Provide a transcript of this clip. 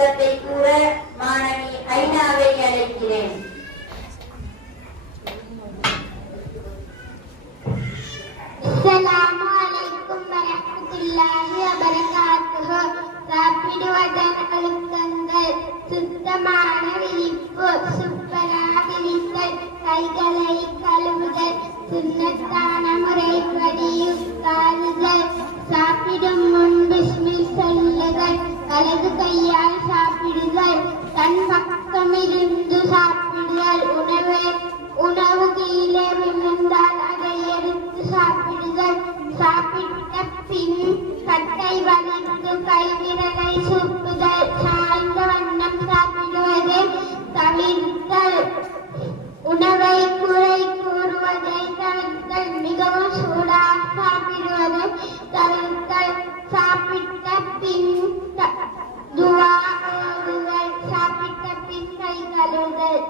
ஒழுக்கத்தை கூற மாணவி ஐனாவை அழைக்கிறேன். அஸ்ஸலாமு அலைக்கும் வரஹ்மத்துல்லாஹி வபரகாத்துஹு. சாப்பிடுவதன் ஒழுக்கங்கள்: சுத்தமான விழிப்பு, சுப்பராக விழித்தல், கைகளை கழுவுதல், சுன்னத்தான முறைப்படி உட்காருதல், சாப்பிடும் முன் பிஸ்மில் சொல்லுதல், வலது கையால் சாப்பிடுதல், தன் பக்கமிருந்து சாப்பிடுதல், உணவு கீழே விழுந்தால் அதை எடுத்து சாப்பிடுதல், சாப்பிட்ட பின் கட்டை வலித்து கைவிரலை சூப்புதல், சாய்ந்த வண்ணம் சாப்பிடுவதை தவிர்த்தல், உணவை குறை கூறுவதை தவிர்த்தல், மிகவும் சூடாக சாப்பிடுவதை தவிர்த்தல், சாப்பிட்ட பின் துஆ ஓதுதல், சாப்பிட்ட பின் கை கழுவுதல்.